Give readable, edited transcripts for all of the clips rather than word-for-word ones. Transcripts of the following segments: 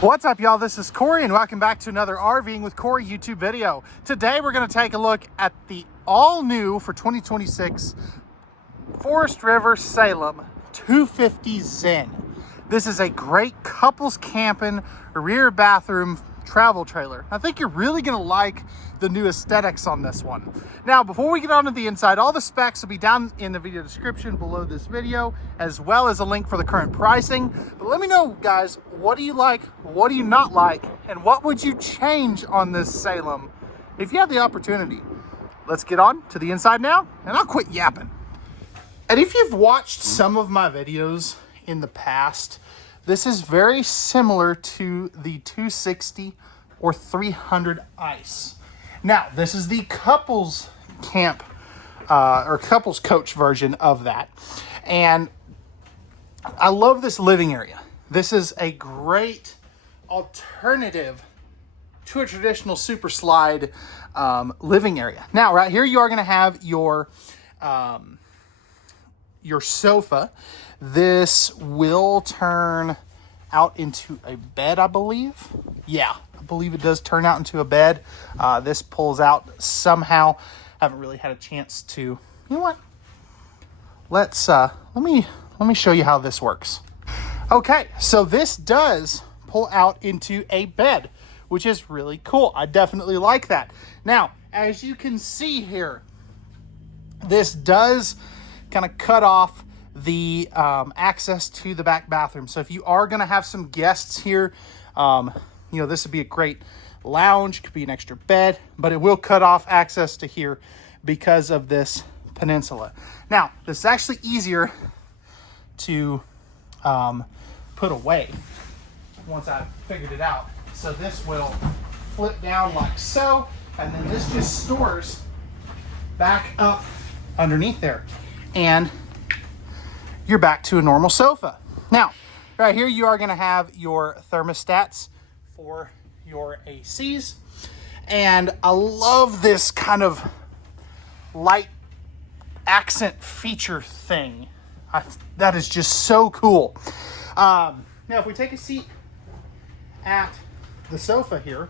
What's up, y'all? This is Corey, and welcome back to another RVing with Corey YouTube video. Today, we're going to take a look at the all-new for 2026 Forest River Salem 250ZEN. This is a great couples camping rear bathroom travel trailer. I think you're really going to like the new aesthetics on this one. Now, before we get on to the inside, all the specs will be down in the video description below this video, as well as a link for the current pricing. But let me know, guys, what do you like, what do you not like, and what would you change on this Salem if you have the opportunity? Let's get on to the inside now, and I'll quit yapping. And if you've watched some of my videos in the past, this is very similar to the 260 or 300 ICE. Now, this is the couples camp or couples coach version of that. And I love this living area. This is a great alternative to a traditional super slide living area. Now, right here, you are going to have your sofa. This will turn out into a bed, I believe. Yeah, I believe it does turn out into a bed. This pulls out somehow. I haven't really had a chance to, you know what? Let me show you how this works. Okay, so this does pull out into a bed, which is really cool. I definitely like that. Now, as you can see here, this does kind of cut off the access to the back bathroom. So if you are going to have some guests here, this would be a great lounge, could be an extra bed, but it will cut off access to here because of this peninsula. Now, this is actually easier to put away once I've figured it out. So this will flip down like so, and then this just stores back up underneath there. And you're back to a normal sofa. Now, right here, you are going to have your thermostats for your ACs. And I love this kind of light accent feature thing. That is just so cool. Now, if we take a seat at the sofa here,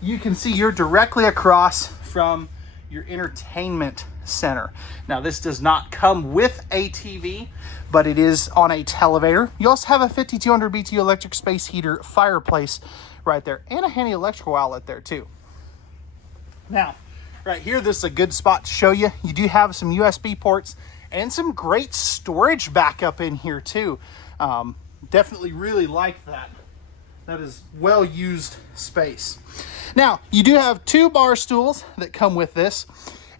you can see you're directly across from your entertainment center. Now, this does not come with a TV, but it is on a televator. You also have a 5200 BTU electric space heater fireplace right there, and a handy electrical outlet there too. Now, right here, this is a good spot to show you. You do have some USB ports and some great storage backup in here too. Definitely really like that. That is well used space. Now, you do have two bar stools that come with this,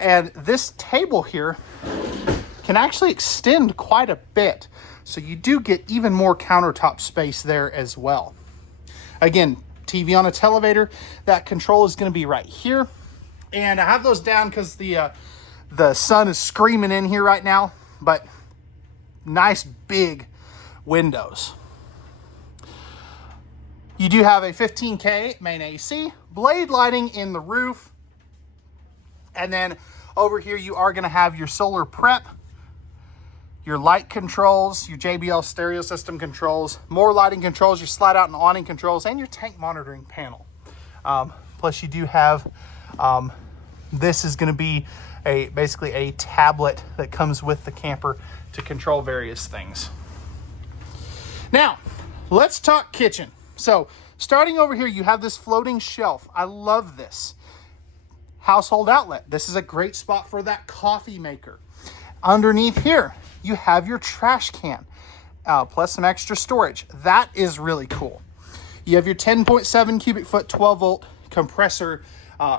and this table here can actually extend quite a bit. So you do get even more countertop space there as well. Again, TV on a televator, that control is going to be right here. And I have those down because the sun is screaming in here right now, but nice big windows. You do have a 15K main AC, blade lighting in the roof. And then over here, you are going to have your solar prep, your light controls, your JBL stereo system controls, more lighting controls, your slide out and awning controls, and your tank monitoring panel. Plus you do have, this is going to be basically a tablet that comes with the camper to control various things. Now, let's talk kitchen. So starting over here, you have this floating shelf. I love this. Household outlet. This is a great spot for that coffee maker. Underneath here, you have your trash can, plus some extra storage. That is really cool. You have your 10.7 cubic foot, 12 volt compressor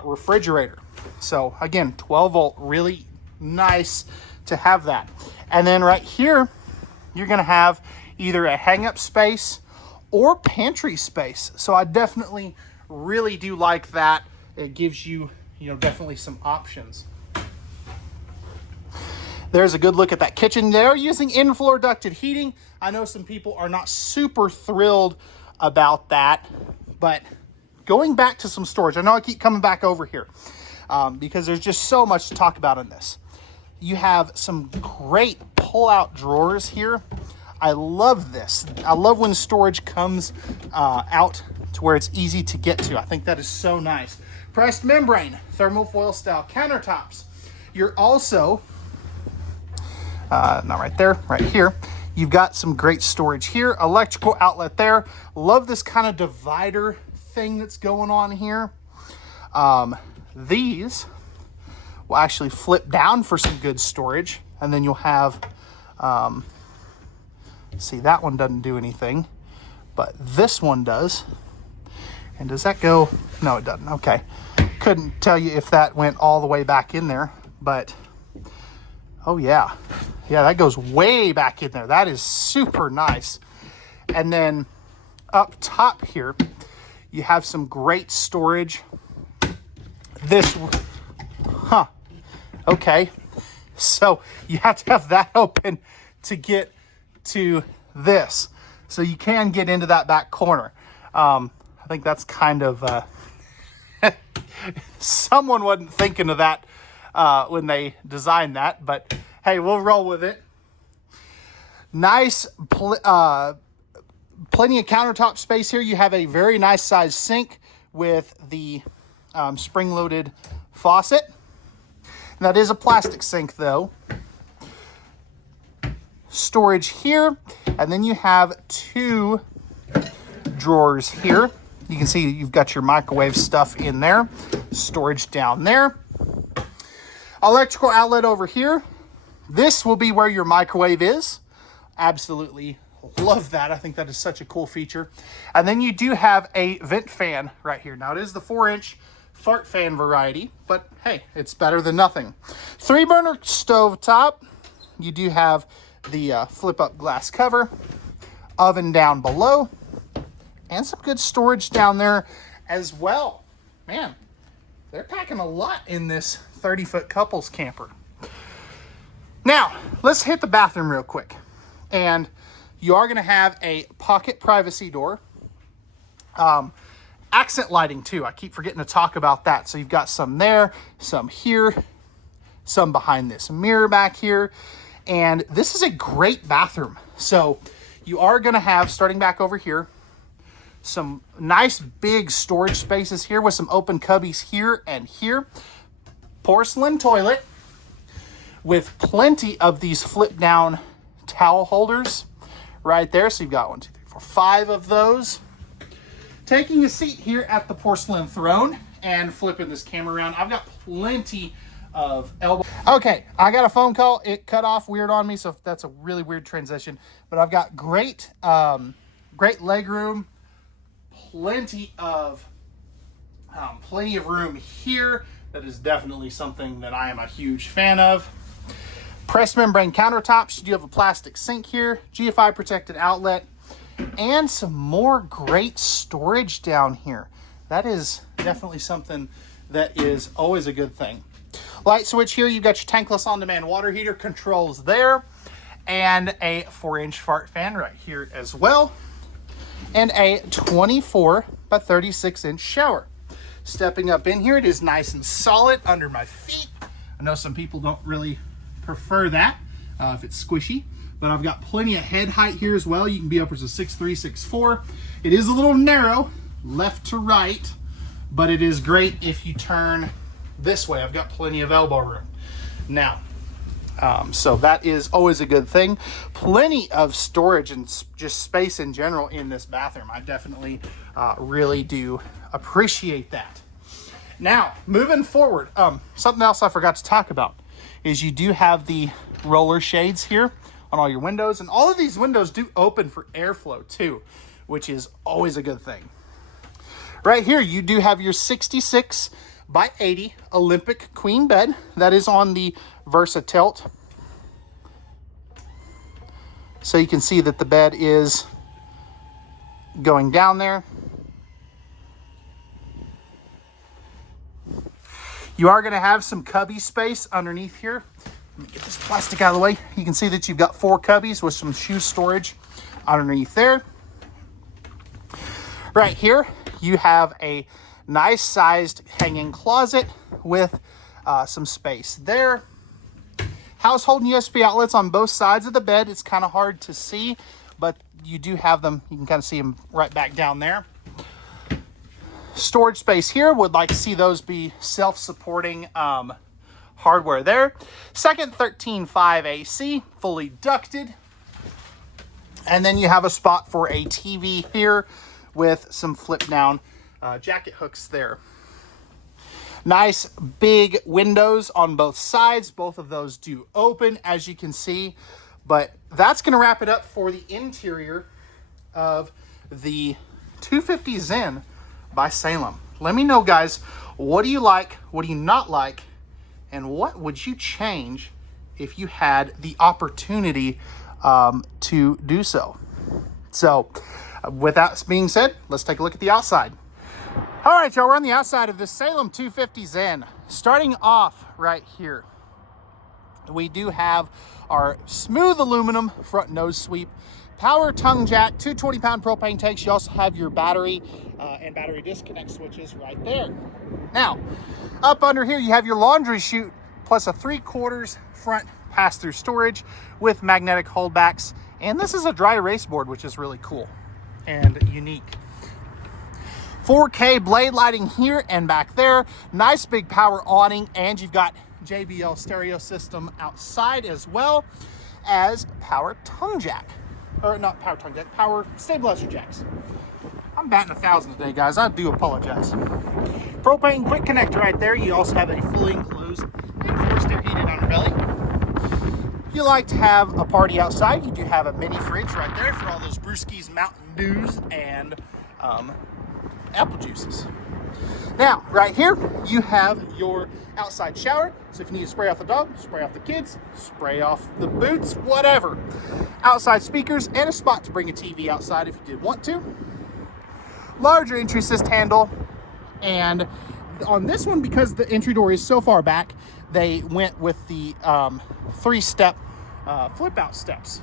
refrigerator. So again, 12 volt, really nice to have that. And then right here, you're gonna have either a hang up space or pantry space. So I definitely really do like that. It gives you, definitely some options. There's a good look at that kitchen. They're using in-floor ducted heating. I know some people are not super thrilled about that, but going back to some storage, I know I keep coming back over here because there's just so much to talk about in this. You have some great pull-out drawers here. I love this. I love when storage comes out to where it's easy to get to. I think that is so nice. Pressed membrane, thermal foil style countertops. You're also, not right there, right here. You've got some great storage here. Electrical outlet there. Love this kind of divider thing that's going on here. These will actually flip down for some good storage. And then you'll have, see, that one doesn't do anything, but this one does. And does that go? No, it doesn't. Okay. Couldn't tell you if that went all the way back in there, but oh yeah. Yeah, that goes way back in there. That is super nice. And then up top here, you have some great storage. This, okay. So you have to have that open to get to this. So you can get into that back corner. I think that's kind of, someone wasn't thinking of that when they designed that, but hey, we'll roll with it. Nice, plenty of countertop space here. You have a very nice sized sink with the spring-loaded faucet. And that is a plastic sink though. Storage here, and then you have two drawers here. You can see you've got your microwave stuff in there. Storage down there. Electrical outlet over here. This will be where your microwave is. Absolutely love that. I think that is such a cool feature. And then you do have a vent fan right here. Now it is the 4-inch fart fan variety, but hey, it's better than nothing. 3-burner stove top. You do have the flip up glass cover, oven down below, and some good storage down there as well. Man, they're packing a lot in this 30-foot couples camper. Now, let's hit the bathroom real quick. And you are going to have a pocket privacy door. Accent lighting too. I keep forgetting to talk about that. So you've got some there, some here, some behind this mirror back here. And this is a great bathroom. So you are going to have, starting back over here, some nice big storage spaces here with some open cubbies here and here. Porcelain toilet with plenty of these flip down towel holders right there. So you've got 1, 2, 3, 4, 5 of those. Taking a seat here at the porcelain throne and flipping this camera around, I've got plenty of elbow. Okay, I got a phone call. It cut off weird on me, so that's a really weird transition. But I've got great leg room, plenty of room here. That is definitely something that I am a huge fan of. Pressed membrane countertops. You do have a plastic sink here, GFI protected outlet, and some more great storage down here. That is definitely something that is always a good thing. Light switch here. You've got your tankless on-demand water heater controls there, and a 4-inch fart fan right here as well, and a 24 by 36-inch shower. Stepping up in here, it is nice and solid under my feet. I know some people don't really prefer that if it's squishy, but I've got plenty of head height here as well. You can be upwards of 6'3", 6'4". It is a little narrow left to right, but it is great if you turn this way. I've got plenty of elbow room now. So that is always a good thing. Plenty of storage and just space in general in this bathroom. I definitely really do appreciate that. Now, moving forward, something else I forgot to talk about is you do have the roller shades here on all your windows, and all of these windows do open for airflow too, which is always a good thing. Right here, you do have your 66 by 80 Olympic queen bed. That is on the Versa tilt. So you can see that the bed is going down there. You are going to have some cubby space underneath here. Let me get this plastic out of the way. You can see that you've got 4 cubbies with some shoe storage underneath there. Right here, you have a nice sized hanging closet with some space there. household and USB outlets on both sides of the bed. It's kind of hard to see, but you do have them. You can kind of see them right back down there. Storage space here. Would like to see those be self-supporting hardware there. Second 13.5 AC, fully ducted. And then you have a spot for a TV here with some flip down jacket hooks there. Nice big windows on both sides. Both of those do open, as you can see. But that's going to wrap it up for the interior of the 250ZEN by Salem. Let me know, guys, what do you like, what do you not like, and what would you change if you had the opportunity to do so? So with that being said, let's take a look at the outside. All right, y'all, we're on the outside of this Salem 250ZEN. Starting off right here, we do have our smooth aluminum front nose sweep, power tongue jack, two 20-pound propane tanks. You also have your battery and battery disconnect switches right there. Now, up under here, you have your laundry chute plus a 3/4 front pass-through storage with magnetic holdbacks. And this is a dry erase board, which is really cool and unique. 4K blade lighting here and back there. Nice big power awning, and you've got JBL stereo system outside, as well as power tongue jack. Or not power tongue jack, power stabilizer jacks. I'm batting 1,000 today, guys. I do apologize. Propane quick connector right there. You also have a fully enclosed and forced air heated underbelly. If you like to have a party outside, you do have a mini fridge right there for all those brewskis, Mountain Dews, and apple juices. Now, right here, you have your outside shower. So if you need to spray off the dog, spray off the kids, spray off the boots, whatever. Outside speakers and a spot to bring a TV outside if you did want to. Larger entry assist handle. And on this one, because the entry door is so far back, they went with the 3-step flip out steps.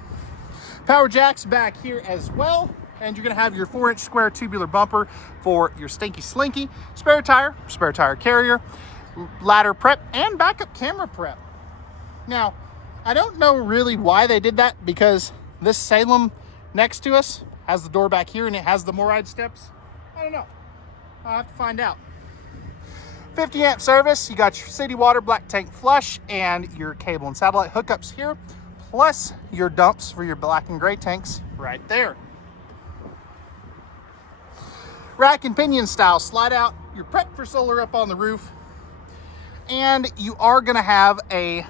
Power jacks back here as well. And you're going to have your 4-inch square tubular bumper for your stinky slinky, spare tire carrier, ladder prep, and backup camera prep. Now, I don't know really why they did that, because this Salem next to us has the door back here and it has the MORryde steps. I don't know. I'll have to find out. 50 amp service. You got your city water, black tank flush, and your cable and satellite hookups here, plus your dumps for your black and gray tanks right there. Rack and pinion style slide out. You're prepped for solar up on the roof. And you are going to have a...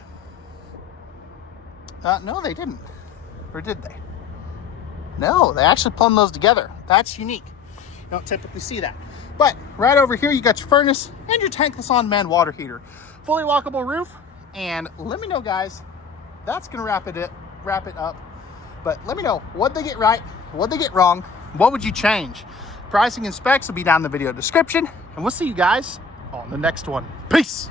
no, they didn't. Or did they? No, they actually plumbed those together. That's unique. You don't typically see that. But right over here, you got your furnace and your tankless on-demand water heater. Fully walkable roof. And let me know, guys, that's going to wrap it up. But let me know, what'd they get right? What'd they get wrong? What would you change? Pricing and specs will be down in the video description, and we'll see you guys on the next one. Peace.